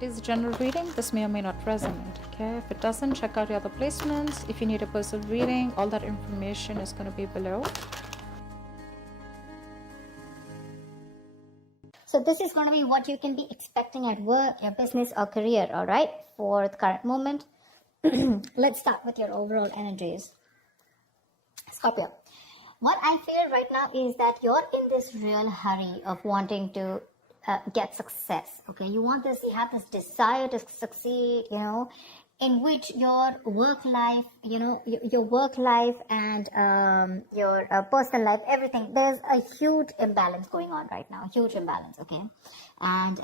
It is a general reading. This may or may not resonate. Okay, if it doesn't, check out your other placements. If you need a personal reading, all that information is going to be below. So this is going to be what you can be expecting at work, your business or career, all right, for the current moment. Let's start with your overall energies. Scorpio, what I feel right now is that you're in this real hurry of wanting to get success. Okay, you have this desire to succeed, in which your work life, your work life and your personal life, everything, there's a huge imbalance going on right now, huge imbalance. Okay, and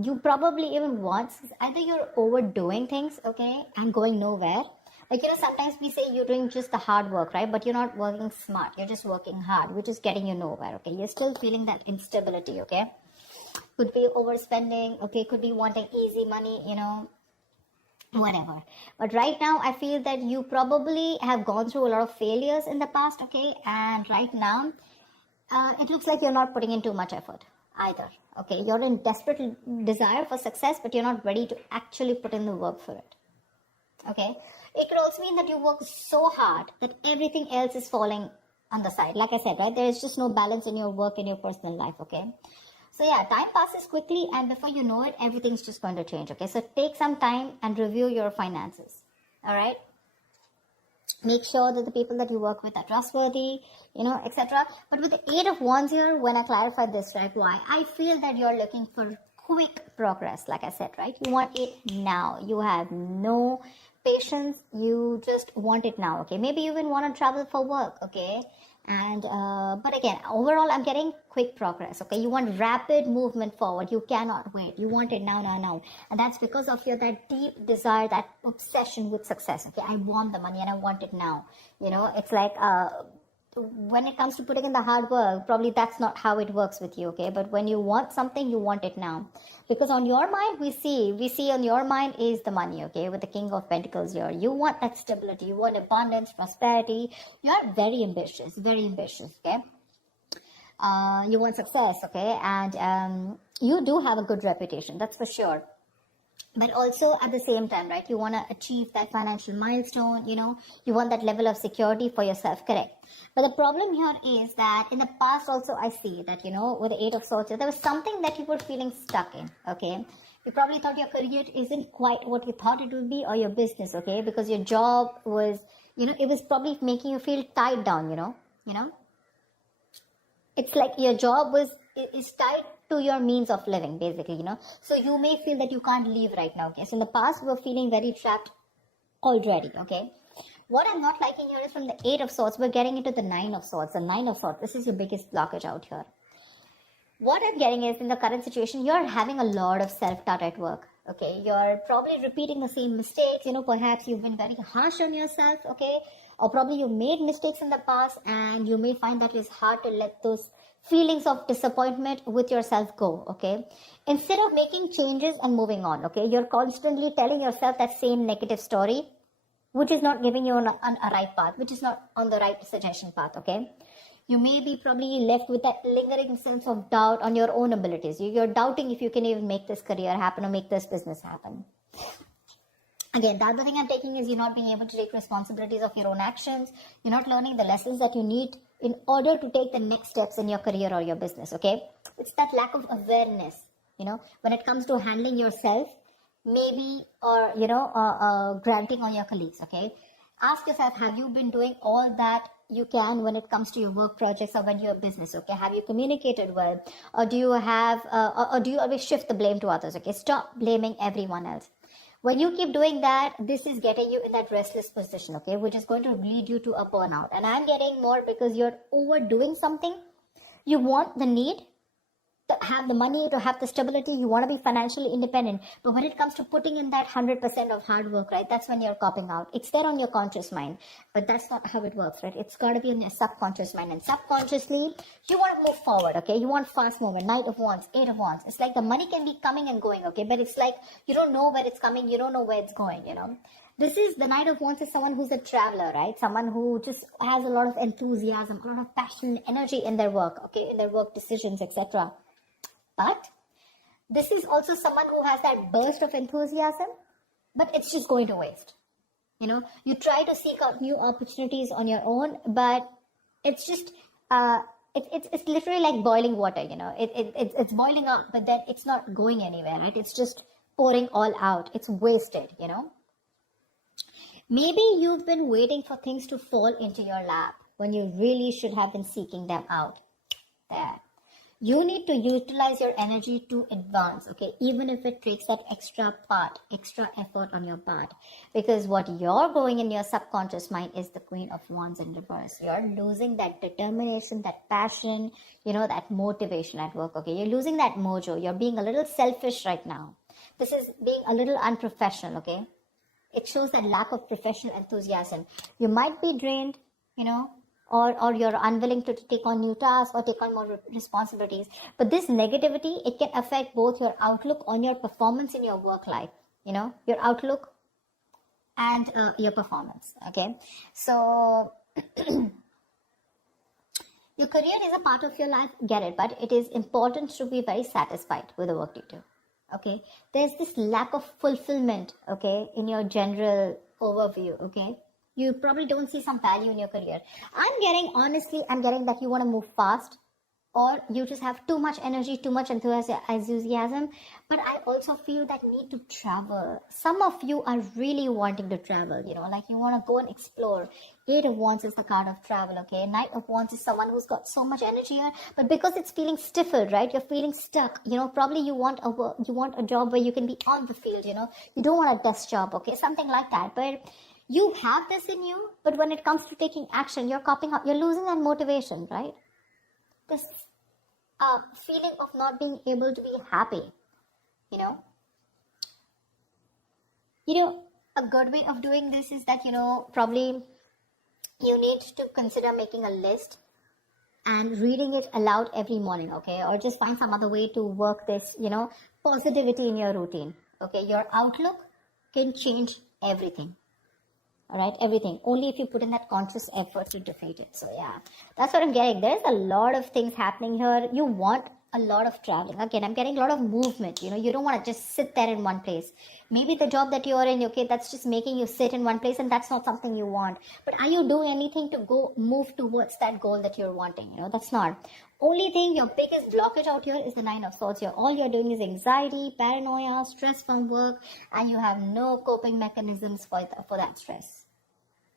you probably even want, either you're overdoing things, okay, and going nowhere. Like, sometimes we say you're doing just the hard work, right? But you're not working smart. You're just working hard, which is getting you nowhere, okay? You're still feeling that instability, okay? Could be overspending, okay? Could be wanting easy money, whatever. But right now, I feel that you probably have gone through a lot of failures in the past, okay? And right now, it looks like you're not putting in too much effort either, okay? You're in desperate desire for success, but you're not ready to actually put in the work for it, okay? It could also mean that you work so hard that everything else is falling on the side. Like I said, right? There is just no balance in your work and your personal life, okay? So yeah, time passes quickly and before you know it, everything's just going to change, okay? So take some time and review your finances, all right? Make sure that the people that you work with are trustworthy, etc. But with the 8 of Wands here, when I clarify this, right, why? I feel that you're looking for quick progress, like I said, right? You want it now. You have no patience, you just want it now, okay? Maybe you even want to travel for work, okay? And but again, overall, I'm getting quick progress, okay? You want rapid movement forward. You cannot wait. You want it now. And that's because of that deep desire, that obsession with success, okay? I want the money and I want it now. It's like when it comes to putting in the hard work, probably that's not how it works with you, okay? But when you want something, you want it now. Because on your mind, we see on your mind is the money, okay? With the King of Pentacles here. You want that stability, you want abundance, prosperity. You're very ambitious, okay? You want success, okay? And you do have a good reputation, that's for sure. But also at the same time, right, you want to achieve that financial milestone, you want that level of security for yourself, correct? But the problem here is that in the past also I see that, with the 8 of Swords, there was something that you were feeling stuck in, okay? You probably thought your career isn't quite what you thought it would be, or your business, okay? Because your job was, it was probably making you feel tied down, It's like your job is tied to your means of living, basically, So you may feel that you can't leave right now, okay? So in the past, we were feeling very trapped already, okay? What I'm not liking here is from the 8 of Swords, we're getting into the 9 of Swords. The 9 of Swords, this is your biggest blockage out here. What I'm getting is, in the current situation, you're having a lot of self-doubt at work, okay? You're probably repeating the same mistakes, perhaps you've been very harsh on yourself, okay? Or probably you made mistakes in the past and you may find that it's hard to let those feelings of disappointment with yourself go, okay? Instead of making changes and moving on, okay? You're constantly telling yourself that same negative story, which is not giving you on a right path, which is not on the right suggestion path, okay? You may be probably left with that lingering sense of doubt on your own abilities. You're doubting if you can even make this career happen or make this business happen. Again, the other thing I'm taking is you're not being able to take responsibilities of your own actions. You're not learning the lessons that you need in order to take the next steps in your career or your business, okay? It's that lack of awareness, when it comes to handling yourself, maybe, or, granting on your colleagues, okay? Ask yourself, have you been doing all that you can when it comes to your work projects or when you're business, okay? Have you communicated well? Or do you or do you always shift the blame to others, okay? Stop blaming everyone else. When you keep doing that, this is getting you in that restless position, okay, which is going to lead you to a burnout. And I'm getting more because you're overdoing something. You want the need to have the money, to have the stability. You want to be financially independent. But when it comes to putting in that 100% of hard work, right, that's when you're copping out. It's there on your conscious mind, but that's not how it works, right? It's got to be in your subconscious mind. And subconsciously, you want to move forward, okay? You want fast movement. Knight of Wands, 8 of Wands. It's like the money can be coming and going, okay? But it's like you don't know where it's coming. You don't know where it's going, This is, the Knight of Wands is someone who's a traveler, right? Someone who just has a lot of enthusiasm, a lot of passion, energy in their work, okay? In their work decisions, etc. But This is also someone who has that burst of enthusiasm, but it's just going to waste. You know, you try to seek out new opportunities on your own, but it's just, it's literally like boiling water, you know. It's boiling up, but then it's not going anywhere, right? It's just pouring all out. It's wasted, you know. Maybe you've been waiting for things to fall into your lap when you really should have been seeking them out. There. You need to utilize your energy to advance, okay? Even if it takes that extra effort on your part. Because what you're going in your subconscious mind is the Queen of Wands in reverse. You're losing that determination, that passion, you know, that motivation at work, okay? You're losing that mojo. You're being a little selfish right now. This is being a little unprofessional, okay? It shows that lack of professional enthusiasm. You might be drained, you know, or you're unwilling to take on new tasks or take on more responsibilities. But this negativity, it can affect both your outlook on your performance in your work life, you know, your outlook and your performance, okay? So, your career is a part of your life, get it, but it is important to be very satisfied with the work you do, okay? There's this lack of fulfillment, okay, in your general overview, okay? You probably don't see some value in your career. I'm getting that you want to move fast, or you just have too much energy, too much enthusiasm. But I also feel that need to travel. Some of you are really wanting to travel, you know, like you want to go and explore. Eight of Wands is the card of travel, okay? Knight of Wands is someone who's got so much energy here, but because it's feeling stifled, right? You're feeling stuck, you know, probably you want a job where you can be on the field, you know? You don't want a desk job, okay? Something like that, but you have this in you, but when it comes to taking action, you're copping up, you're losing that motivation, right? This feeling of not being able to be happy, you know. A good way of doing this is that, you know, probably you need to consider making a list and reading it aloud every morning, okay? Or just find some other way to work this, you know, positivity in your routine, okay? Your outlook can change everything. All right, everything. Only if you put in that conscious effort to defeat it. So yeah, that's what I'm getting. There's a lot of things happening here. You want a lot of traveling. Again, I'm getting a lot of movement. You know, you don't want to just sit there in one place. Maybe the job that you're in, okay, that's just making you sit in one place, and that's not something you want. But are you doing anything to move towards that goal that you're wanting? You know, that's not. Only thing, your biggest blockage out here is the Nine of Swords. All you're doing is anxiety, paranoia, stress from work, and you have no coping mechanisms for that stress.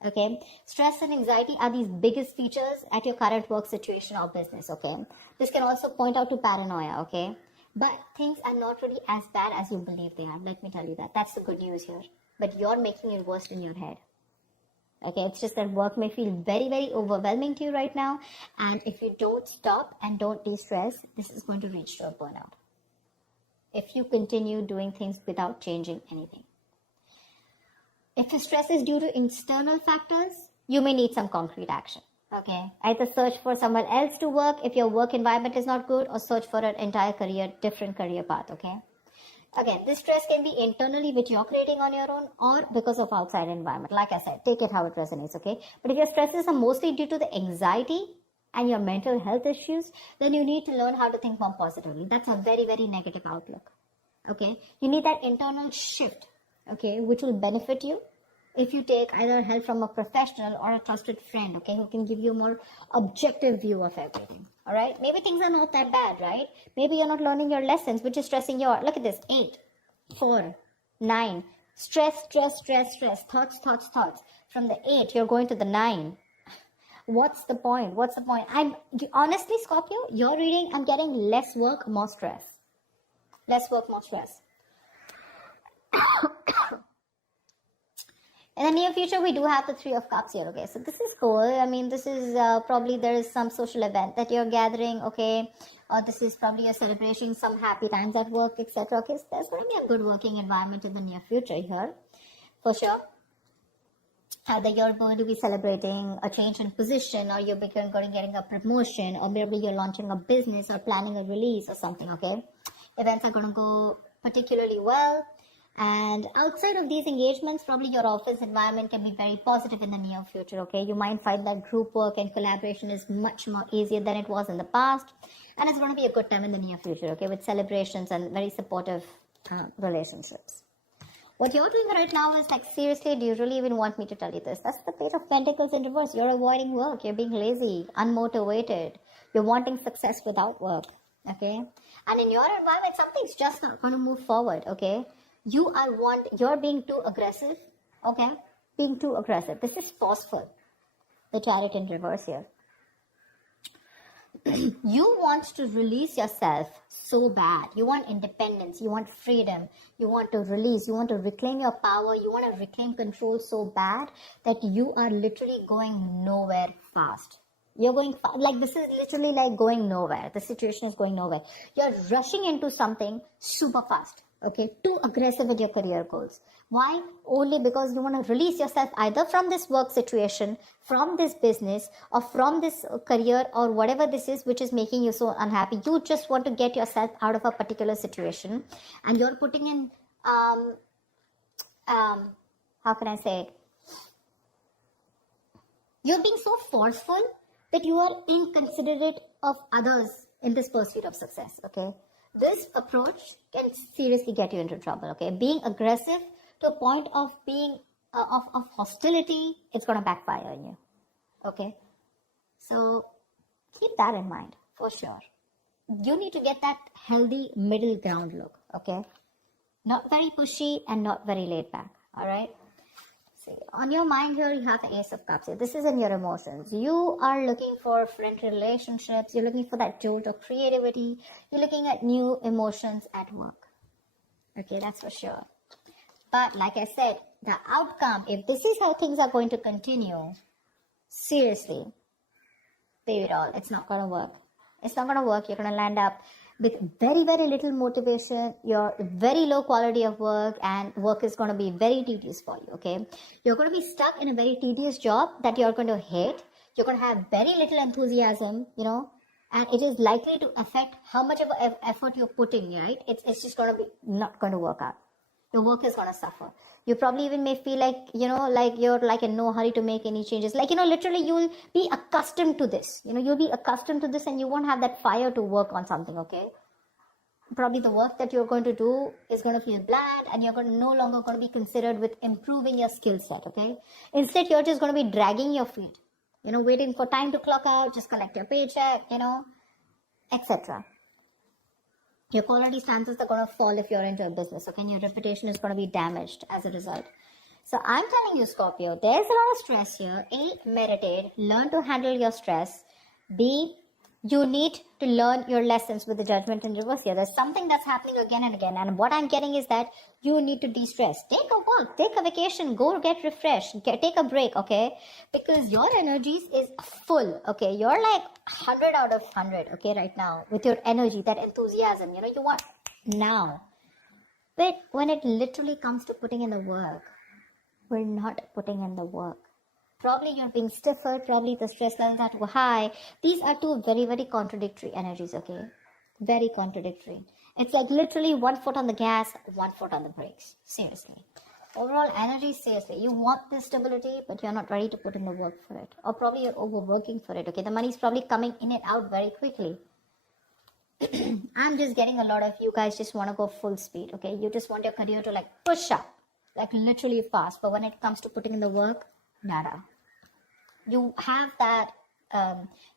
Okay, stress and anxiety are these biggest features at your current work situation or business, okay? This can also point out to paranoia, okay? But things are not really as bad as you believe they are. Let me tell you that. That's the good news here. But you're making it worse in your head. Okay, it's just that work may feel very, very overwhelming to you right now. And if you don't stop and don't de-stress, this is going to reach to a burnout. If you continue doing things without changing anything. If your stress is due to external factors, you may need some concrete action. Okay. Either search for someone else to work if your work environment is not good, or search for an entire different career path. Okay. Again, this stress can be internally, which you're creating on your own, or because of outside environment. Like I said, take it how it resonates. Okay. But if your stresses are mostly due to the anxiety and your mental health issues, then you need to learn how to think more positively. That's a very, very negative outlook. Okay. You need that internal shift. Okay, which will benefit you if you take either help from a professional or a trusted friend, okay, who can give you a more objective view of everything. All right, maybe things are not that bad, right? Maybe you're not learning your lessons, which is stressing you out. Look at this: 8, 4, 9. Stress, thoughts. From the 8, you're going to the 9. What's the point? Honestly, Scorpio, you're reading, I'm getting less work, more stress. Less work, more stress. In the near future, we do have the 3 of Cups here, okay? So this is cool. I mean, this is probably there is some social event that you're gathering, okay? Or this is probably you're celebrating some happy times at work, etc. Okay, so there's going to be a good working environment in the near future here, for sure. Either you're going to be celebrating a change in position, or you're going to getting a promotion, or maybe you're launching a business or planning a release or something, okay? Events are going to go particularly well. And outside of these engagements, probably your office environment can be very positive in the near future, okay? You might find that group work and collaboration is much more easier than it was in the past. And it's going to be a good time in the near future, okay? With celebrations and very supportive relationships. What you're doing right now is like, seriously, do you really even want me to tell you this? That's the Page of Pentacles in reverse. You're avoiding work. You're being lazy, unmotivated. You're wanting success without work, okay? And in your environment, something's just not going to move forward, okay? You're being too aggressive, okay? Being too aggressive. This is forceful. The Chariot in reverse here. You want to release yourself so bad. You want independence. You want freedom. You want to release. You want to reclaim your power. You want to reclaim control so bad that you are literally going nowhere fast. You're going like, this is literally like going nowhere. The situation is going nowhere. You're rushing into something super fast. Okay, too aggressive with your career goals. Why? Only because you want to release yourself either from this work situation, from this business, or from this career, or whatever this is which is making you so unhappy. You just want to get yourself out of a particular situation, and you're putting in how can I say it? You're being so forceful that you are inconsiderate of others in this pursuit of success. Okay. This approach can seriously get you into trouble, okay? Being aggressive to a point of being, of hostility, it's going to backfire on you, okay? So, keep that in mind, for sure. You need to get that healthy middle ground look, okay? Not very pushy and not very laid back, all right? See, on your mind here, you have the Ace of Cups here. This is in your emotions. You are looking for friend relationships. You're looking for that jolt of creativity. You're looking at new emotions at work. Okay, that's for sure. But like I said, the outcome, if this is how things are going to continue, seriously, leave it all. It's not going to work. It's not going to work. You're going to land up with very, very little motivation, your very low quality of work, and work is going to be very tedious for you, okay? You're going to be stuck in a very tedious job that you're going to hate. You're going to have very little enthusiasm, you know, and it is likely to affect how much of an effort you're putting, right? It's just going to be not going to work out. Your work is going to suffer. You probably even may feel like, you know, like you're like in no hurry to make any changes. Like, you know, literally you'll be accustomed to this. You know, you'll be accustomed to this and you won't have that fire to work on something, okay? Probably the work that you're going to do is going to feel bland and you're no longer going to be considered with improving your skill set, okay? Instead, you're just going to be dragging your feet, you know, waiting for time to clock out, just collect your paycheck, you know, etc. Your quality standards are going to fall if you're into a business, okay? And your reputation is going to be damaged as a result. So I'm telling you, Scorpio, there's a lot of stress here. A, meditate, learn to handle your stress. B, you need to learn your lessons with the Judgment in reverse here. There's something that's happening again and again. And what I'm getting is that you need to de-stress. Take a walk, take a vacation, go get refreshed, take a break, okay? Because your energies is full, okay? You're like 100 out of 100, okay, right now. With your energy, that enthusiasm, you know, you want now. But when it literally comes to putting in the work, we're not putting in the work. Probably you're being stiffer, probably the stress levels are too high. These are two very, very contradictory energies, okay? Very contradictory. It's like literally 1 foot on the gas, 1 foot on the brakes. Seriously. Overall energy, seriously. You want this stability, but you're not ready to put in the work for it. Or probably you're overworking for it, okay? The money's probably coming in and out very quickly. I'm just getting a lot of you guys just want to go full speed, okay? You just want your career to like push up, like literally fast. But when it comes to putting in the work, nada. You have that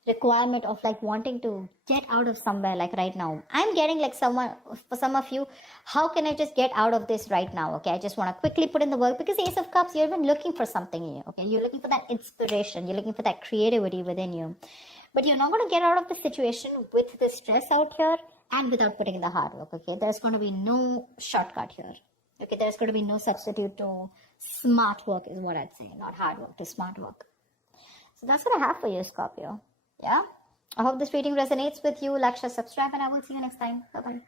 requirement of like wanting to get out of somewhere, like right now. I'm getting like someone, for some of you, how can I just get out of this right now? Okay, I just want to quickly put in the work, because Ace of Cups, you're even looking for something in you, okay? You're looking for that inspiration, you're looking for that creativity within you. But you're not going to get out of the situation with the stress out here and without putting in the hard work, okay? There's going to be no shortcut here. Okay, there's going to be no substitute to smart work is what I'd say. Not hard work, to smart work. So that's what I have for you, Scorpio. Yeah? I hope this reading resonates with you. Like, share, subscribe, and I will see you next time. Bye-bye.